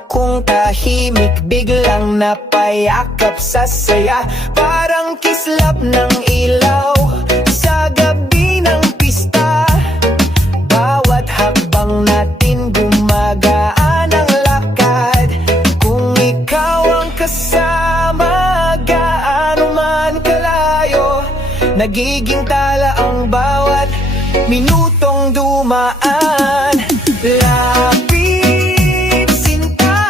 akong tahimik, biglang napayakap sa saya. Parang kislap ng ilaw sa gabi ng pista. Bawat hakbang natin gumagaan ang lakad. Kung ikaw ang kasama, gaano man kalayo, nagiging tala ang bawat minutong dumaan. Lapit, sinta,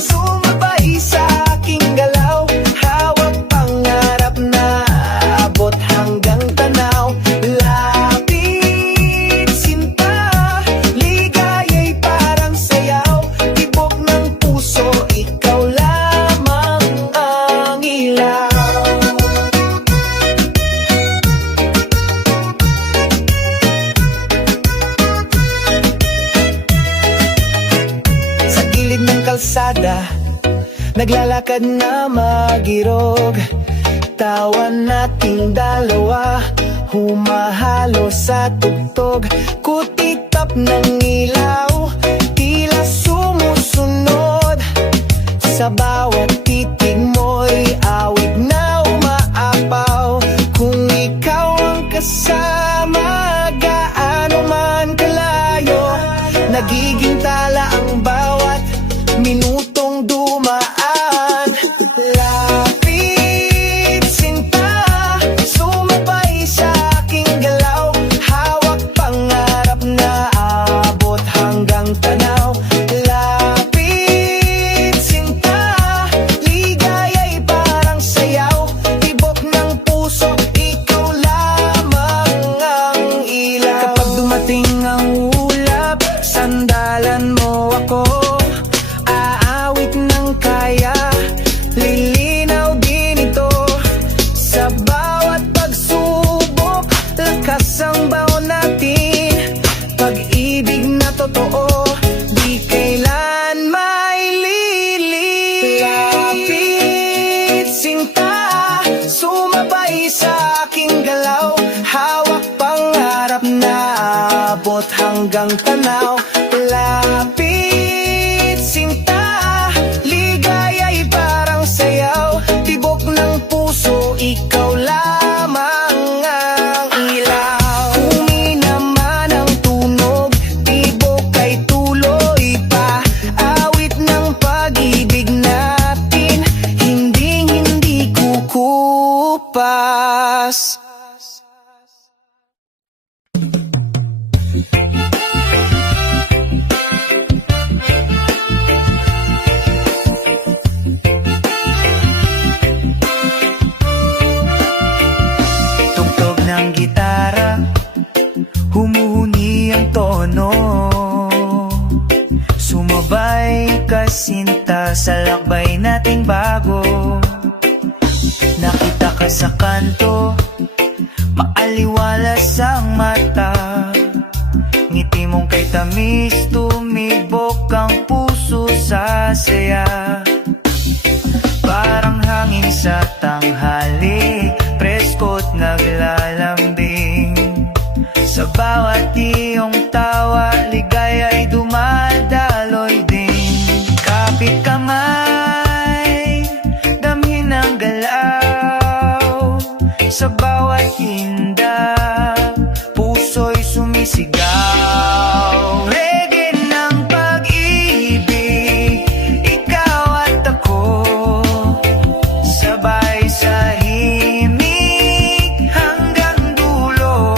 sumabay sa aking galaw. Hawak pangarap na abot hanggang tanaw. Lapit, sinta, ligaya'y parang sayaw. Tibok ng puso, ikaw lamang ang ilaw. Kalsada, naglalakad na magirog. Tawa nating dalawa, humahalo sa tugtog. Kutitap ng ilaw, tila sumusunod. Sa bawat titig mo'y awit na umaapaw. Kung ikaw ang kasama, gaano man kalayo, nagiging tala ang bawat minutong dumaan. Lapit, sinta, sumabay sa aking galaw. Hawak pangarap na abot hanggang tanaw. Lapit, sinta, ligaya'y parang sayaw. Tibok ng puso, ikaw lamang ang ilaw. Kapag dumating ang ulap, sandalan mo ako. Kaya, lilinaw din ito. Sa bawat pagsubok, lakas ang baon natin. Pag-ibig na totoo, di kailan mailili. Lapit, sinta, sumabay sa aking galaw. Hawak pangarap na abot hanggang tanaw. Lapit, sinta, ligaya'y parang sayaw. Tibok ng puso, ikaw lamang ang ilaw. Humina man ang tunog, tibok ay tuloy pa. Awit ng pag-ibig natin, hindi kukupas. Humuhuni ang tono, sumabay ka sinta sa lakbay nating bago. Nakita ka sa kanto, maaliwalas ang mata. Ngiti mong kay tamis, tumibok ang puso sa saya. Parang hangin sa tanghali, presko't naglalambing. Sa bawat iyong tawa, ligaya'y dumadaloy din. Kapit kamay, damhin ang galaw. Sa bawat hinda, puso'y sumisigaw. Reggae ng pag-ibig, ikaw at ako. Sabay sa himig hanggang dulo.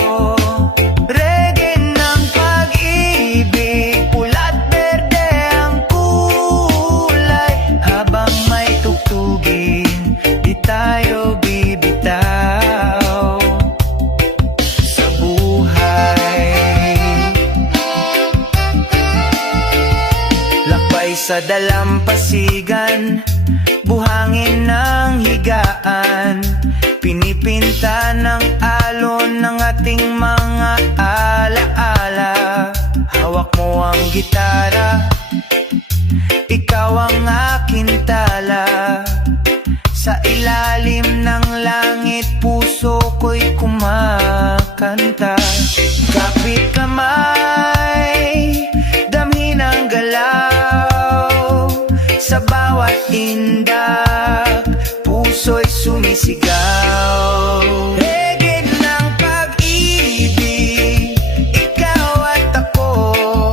Sa dalampasigan, buhangin ng higaan. Pinipinta ng alon ng ating mga alaala. Hawak mo ang gitara, ikaw ang akin tala. Sa ilalim ng langit, puso ko'y kumakanta. Kapit kamay, damhin ang galaw. umaindak, puso'y sumisigaw. Reggae ng pag-ibig, ikaw at ako,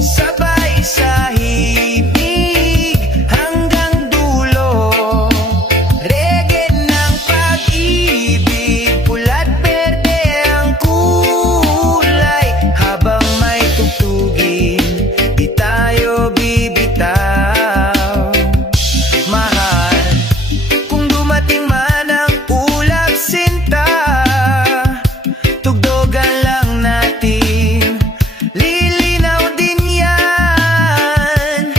sabay sa himig hanggang dulo. Reggae ng pag-ibig, pula't berde ang kulay. Habang may tugtugin, di tayo bibitaw. Mahal, kung dumating man ang ulap sinta, tugdogan lang natin, lilinaw din yan.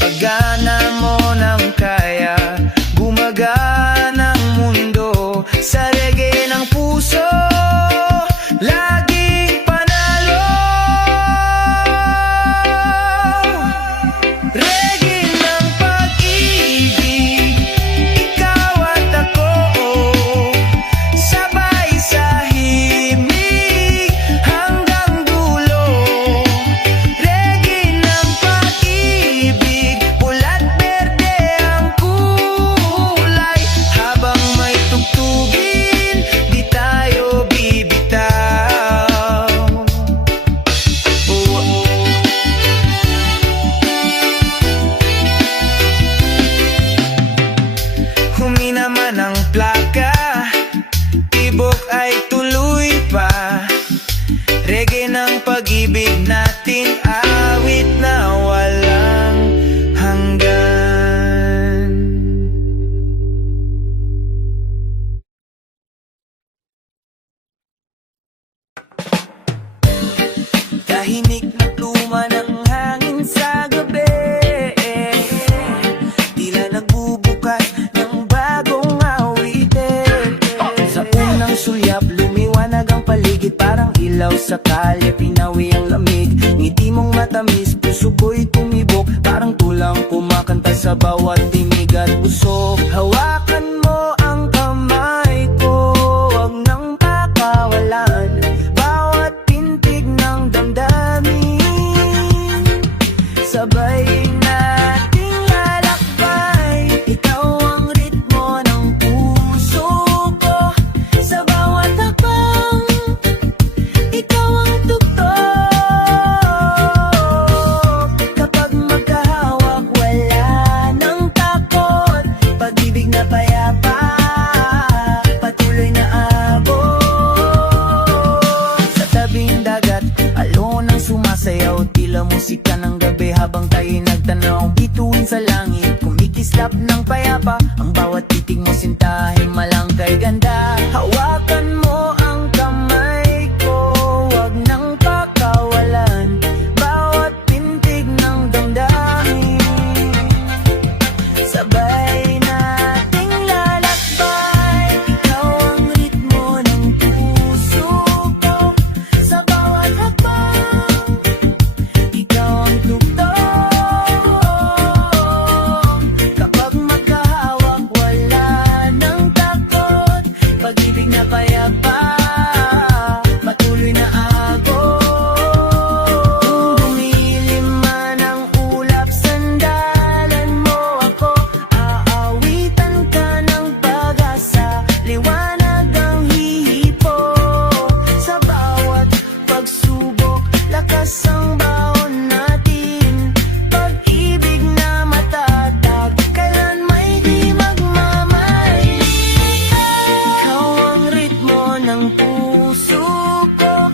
Pagana mo ng kaya, gumagana ang mundo. Sa reggae ng puso, laging panalo. Reggae ng pag-ibig, ikaw at ako, sabay sa himig hanggang dulo. Reggae ng pag-ibig, pula't berde ang kulay. Habang may tugtugin, di tayo bibitaw. Humina man ang plaka, tibok ay tuloy pa. Reggae ng pag-ibig natin, awit na walang hanggan. Tahimik na pluma ng hangin sa gabi, tila nagbubukas ng bagong awitin. Sa unang sulyap, lumiwanag ang paligid, parang ilaw sa kalye, pinawi ang lamig. Ngiti mong matamis, puso ko'y tumibok, parang tulang kumakanta sa bawat tinig at usok. Hawakan mo ang kamay ko, wag nang pakawalan, bawat pintig ng damdamin. Sabay nating lalakbay, ikaw ang ritmo ng puso ko. Sa bawat hakbang, ikaw ang tugtog. Kapag magkahawak, wala nang takot. Pag-ibig na payapa, patuloy na abot. Sa tabing dagat, alon ang sumasayaw, tila musika ng gabi habang tayo'y nagtanaw. Bituin sa langit, kumikislap ng payapa, ang bawat titig mo sintahin malang kay ganda. Hawakan mo ang kamay ko, wag nang pakawalan, bawat pintig ng damdamin. Sabay nating lalakbay, ikaw ang ritmo ng puso ko. Sa bawat hakbang, ikaw ang tugtog. Kapag magkahawak, wala nang takot. Pag-ibig na payapa, patuloy na agos. Kung dumilim man ang ulap, sandalan mo ako. Aawitan ka ng pag-asa, liwanag ang hihipo. Sa bawat pagsubok, lakas ang baon natin. Pag-ibig na matatag, kailan may di magmamahal. Ikaw ang ritmo ng puso ko.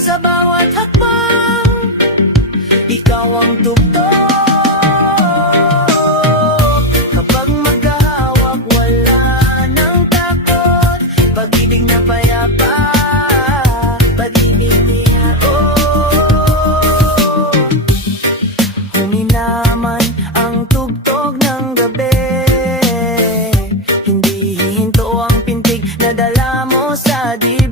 Sa bawat hakbang, ikaw ang tugtog. Kapag magkahawak, wala nang takot. Pag-ibig na payapa, pag-ibig niya, huminaman ang tugtog ng gabi, hindi hihinto ang pintig na dala mo sa dibdib.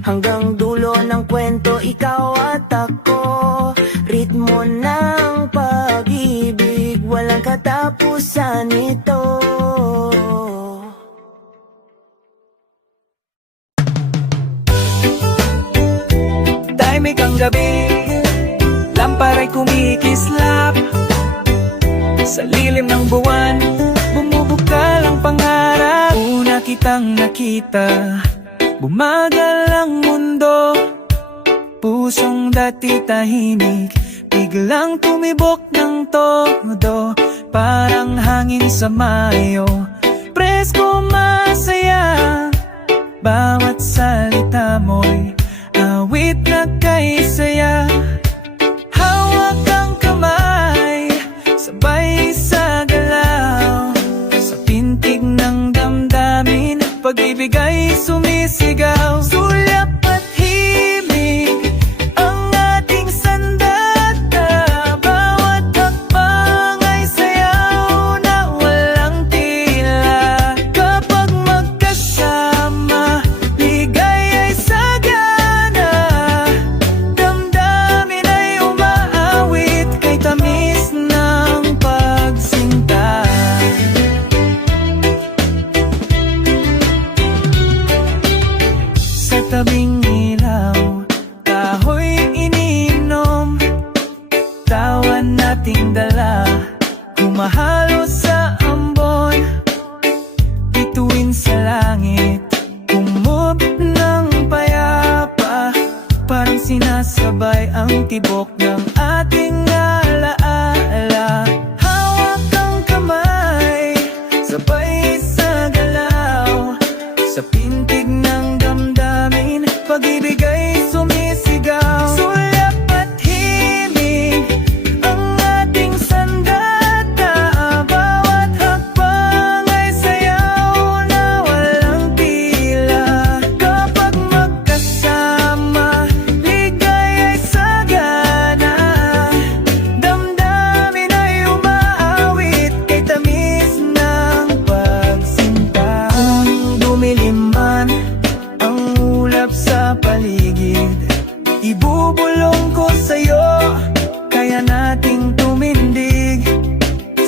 Hanggang dulo ng kwento, ikaw at ako, ritmo ng pag-ibig, walang katapusan ito. Tahimik ang gabi, lampara'y kumikislap, kita, bumagal ang mundo. Pusong dati tahimik, biglang tumibok ng todo. Parang hangin sa Mayo, presko masaya. Bawat salita mo'y awit na kay saya. Hawak ang kamay, sabay sa galaw. Sa pintig ng damdamin, pag-ibig ay sumisigaw. Sulyap at himig ang ating sandata. Bawat hakbang ay sayaw na walang tila. Kapag magkasama, ligay ay sagana. Damdamin ay umaawit kay tamis ng pagsinta. Sa tabing ilaw, kahoy iniinom, tawan nating dala, humahalo sa ambon. Bituin sa langit, kumot ng payapa. Parang sinasabay ang tibok ng ating alaala. Hawak ang kamay, sabay sa galaw. Sa pintig ng damdamin, pag-ibig ay sumisigaw. Sulyap at himig ang ating sandata. Bawat hakbang ay sayaw na walang tila. Kapag magkasama, ligay ay sagana. Damdamin ay umaawit kay tamis ng pagsinta. Kung dumilim man ang ulap sa paligid, ibubulong ko sa'yo, kaya nating tumindig.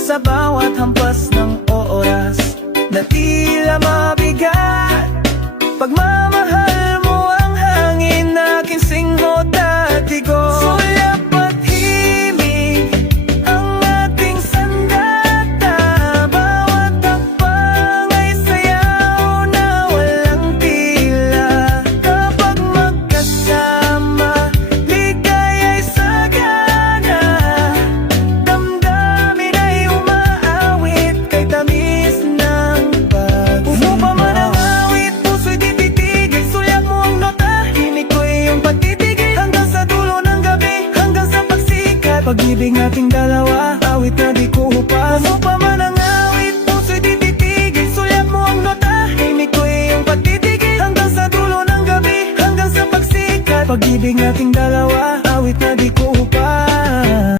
Sa bawat hampas ng oras na tila mabigat, pagmamahal mo ang hangin na aking singhot at tigo. Sulyap at himig ang ating sandata. Bawat hakbang ay sayaw na walang tila. Kapag magkasama, ligay ay sagana. Damdamin ay umaawit kay tamis ng pagsinta. Umupa man ang awit, puso'y di titigil. Sulyap mo ang nota, himig ko iyong patitigil. Hanggang sa dulo ng gabi, hanggang sa pagsikat. Pag-ibig nating dalawa, awit na di ko upas. Umupa man ang awit, puso'y di titigil. Sulyap mo ang nota, himig ko iyong patitigil. Hanggang sa dulo ng gabi, hanggang sa pagsikat. Pag-ibig nating dalawa, awit na di ko upas.